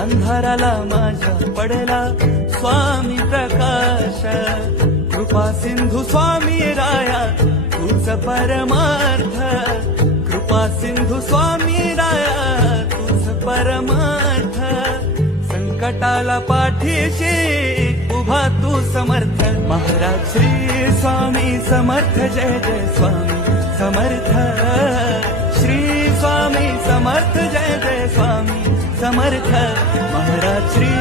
अंधाराला माझ्या पडला स्वामी प्रकाश. कृपा सिंधू स्वामी राया तूच परमार्थ. कृपा सिंधू स्वामी राया तूच परमार्थ. संकटाला पाठीशी उभा तू समर्थ. महाराज श्री स्वामी समर्थ. जय जय स्वामी समर्थ. श्री स्वामी समर्थ. जय जय स्वामी समर्थ. महाराज श्री